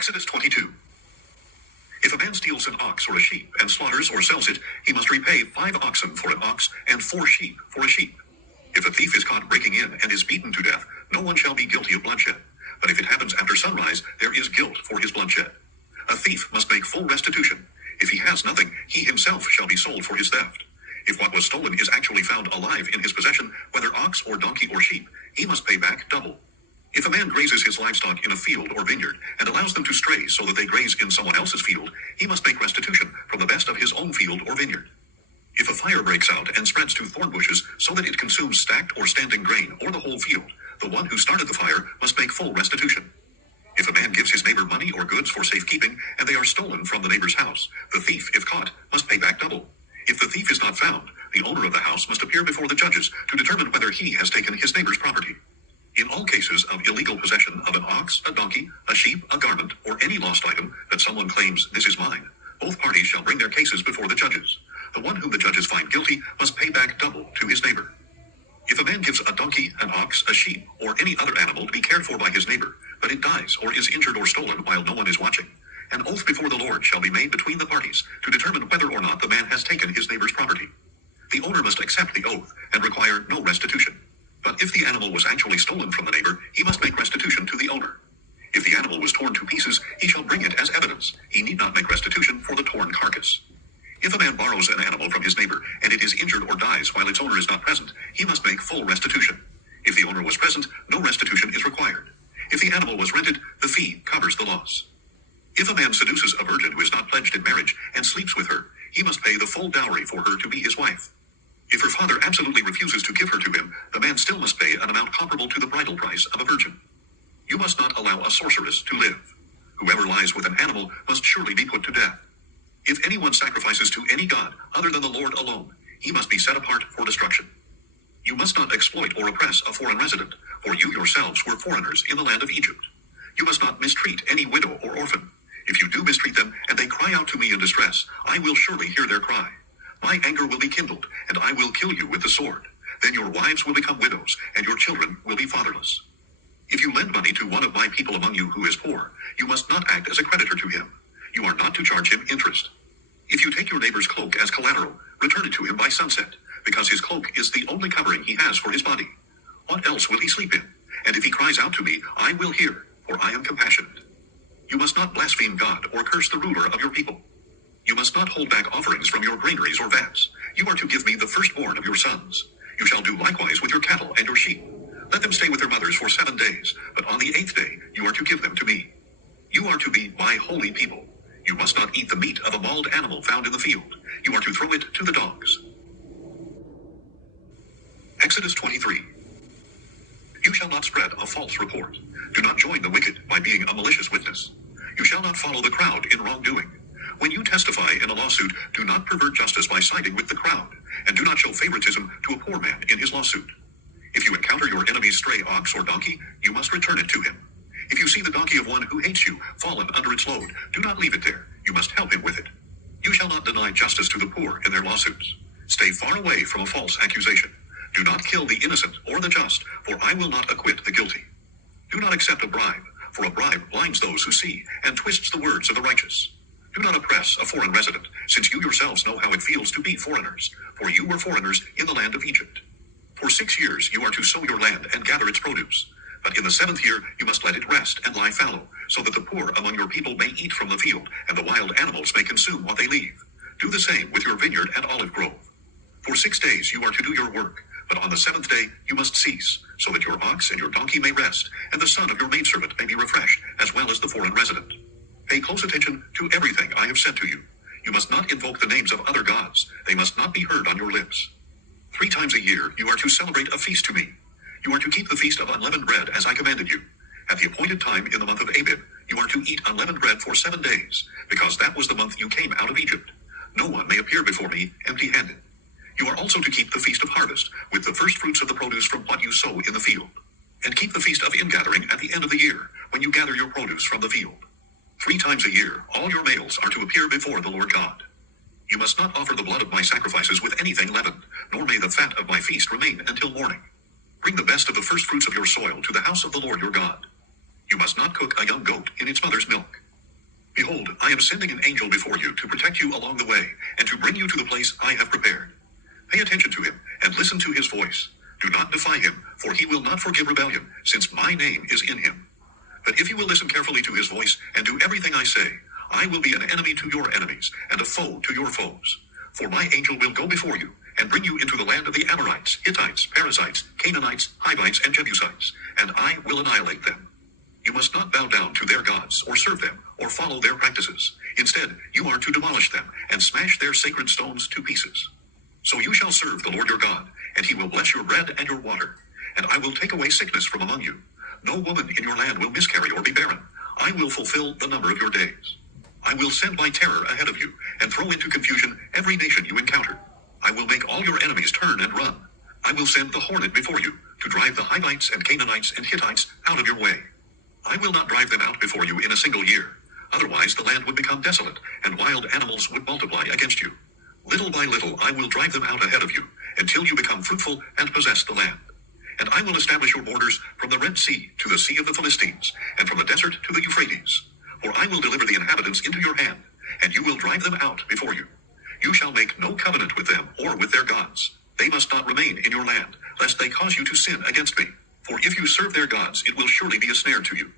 Exodus 22. If a man steals an ox or a sheep and slaughters or sells it, he must repay 5 oxen for an ox and 4 sheep for a sheep. If a thief is caught breaking in and is beaten to death, no one shall be guilty of bloodshed. But if it happens after sunrise, there is guilt for his bloodshed. A thief must make full restitution. If he has nothing, he himself shall be sold for his theft. If what was stolen is actually found alive in his possession, whether ox or donkey or sheep, he must pay back double. If a man grazes his livestock in a field or vineyard and allows them to stray so that they graze in someone else's field, he must make restitution from the best of his own field or vineyard. If a fire breaks out and spreads to thorn bushes so that it consumes stacked or standing grain or the whole field, the one who started the fire must make full restitution. If a man gives his neighbor money or goods for safekeeping and they are stolen from the neighbor's house, the thief, if caught, must pay back double. If the thief is not found, the owner of the house must appear before the judges to determine whether he has taken his neighbor's property. In all cases of illegal possession of an ox, a donkey, a sheep, a garment, or any lost item that someone claims this is mine, both parties shall bring their cases before the judges. The one whom the judges find guilty must pay back double to his neighbor. If a man gives a donkey, an ox, a sheep, or any other animal to be cared for by his neighbor, but it dies or is injured or stolen while no one is watching, an oath before the Lord shall be made between the parties to determine whether or not the man has taken his neighbor's property. The owner must accept the oath and require no restitution. But if the animal was actually stolen from the neighbor, he must make restitution to the owner. If the animal was torn to pieces, he shall bring it as evidence. He need not make restitution for the torn carcass. If a man borrows an animal from his neighbor and it is injured or dies while its owner is not present, he must make full restitution. If the owner was present, no restitution is required. If the animal was rented, the fee covers the loss. If a man seduces a virgin who is not pledged in marriage and sleeps with her, he must pay the full dowry for her to be his wife. If her father absolutely refuses to give her to him, the man still must pay an amount comparable to the bridal price of a virgin. You must not allow a sorceress to live. Whoever lies with an animal must surely be put to death. If anyone sacrifices to any god other than the Lord alone, he must be set apart for destruction. You must not exploit or oppress a foreign resident, for you yourselves were foreigners in the land of Egypt. You must not mistreat any widow or orphan. If you do mistreat them and they cry out to me in distress, I will surely hear their cry. My anger will be kindled, and I will kill you with the sword. Then your wives will become widows, and your children will be fatherless. If you lend money to one of my people among you who is poor, you must not act as a creditor to him. You are not to charge him interest. If you take your neighbor's cloak as collateral, return it to him by sunset, because his cloak is the only covering he has for his body. What else will he sleep in? And if he cries out to me, I will hear, for I am compassionate. You must not blaspheme God or curse the ruler of your people. You must not hold back offerings from your granaries or vats. You are to give me the firstborn of your sons. You shall do likewise with your cattle and your sheep. Let them stay with their mothers for 7 days, but on the 8th day you are to give them to me. You are to be my holy people. You must not eat the meat of a mauled animal found in the field. You are to throw it to the dogs. Exodus 23. You shall not spread a false report. Do not join the wicked by being a malicious witness. You shall not follow the crowd in wrongdoing. When you testify in a lawsuit, do not pervert justice by siding with the crowd, and do not show favoritism to a poor man in his lawsuit. If you encounter your enemy's stray ox or donkey, you must return it to him. If you see the donkey of one who hates you fallen under its load, do not leave it there. You must help him with it. You shall not deny justice to the poor in their lawsuits. Stay far away from a false accusation. Do not kill the innocent or the just, for I will not acquit the guilty. Do not accept a bribe, for a bribe blinds those who see and twists the words of the righteous. Do not oppress a foreign resident, since you yourselves know how it feels to be foreigners, for you were foreigners in the land of Egypt. For 6 years you are to sow your land and gather its produce. But in the 7th year you must let it rest and lie fallow, so that the poor among your people may eat from the field, and the wild animals may consume what they leave. Do the same with your vineyard and olive grove. For 6 days you are to do your work, but on the 7th day you must cease, so that your ox and your donkey may rest, and the son of your maidservant may be refreshed, as well as the foreign resident. Pay close attention to everything I have said to you. You must not invoke the names of other gods. They must not be heard on your lips. 3 times a year you are to celebrate a feast to me. You are to keep the feast of unleavened bread as I commanded you. At the appointed time in the month of Abib, you are to eat unleavened bread for 7 days, because that was the month you came out of Egypt. No one may appear before me empty-handed. You are also to keep the feast of harvest, with the first fruits of the produce from what you sow in the field. And keep the feast of ingathering at the end of the year, when you gather your produce from the field. 3 times a year, all your males are to appear before the Lord God. You must not offer the blood of my sacrifices with anything leavened, nor may the fat of my feast remain until morning. Bring the best of the first fruits of your soil to the house of the Lord your God. You must not cook a young goat in its mother's milk. Behold, I am sending an angel before you to protect you along the way, and to bring you to the place I have prepared. Pay attention to him, and listen to his voice. Do not defy him, for he will not forgive rebellion, since my name is in him. But if you will listen carefully to his voice, and do everything I say, I will be an enemy to your enemies, and a foe to your foes. For my angel will go before you, and bring you into the land of the Amorites, Hittites, Perizzites, Canaanites, Hivites, and Jebusites, and I will annihilate them. You must not bow down to their gods, or serve them, or follow their practices. Instead, you are to demolish them, and smash their sacred stones to pieces. So you shall serve the Lord your God, and he will bless your bread and your water. And I will take away sickness from among you. No woman in your land will miscarry or be barren. I will fulfill the number of your days. I will send my terror ahead of you, and throw into confusion every nation you encounter. I will make all your enemies turn and run. I will send the hornet before you, to drive the Hivites and Canaanites and Hittites out of your way. I will not drive them out before you in a single year. Otherwise the land would become desolate, and wild animals would multiply against you. Little by little I will drive them out ahead of you, until you become fruitful and possess the land. And I will establish your borders from the Red Sea to the Sea of the Philistines, and from the desert to the Euphrates. For I will deliver the inhabitants into your hand, and you will drive them out before you. You shall make no covenant with them or with their gods. They must not remain in your land, lest they cause you to sin against me. For if you serve their gods, it will surely be a snare to you.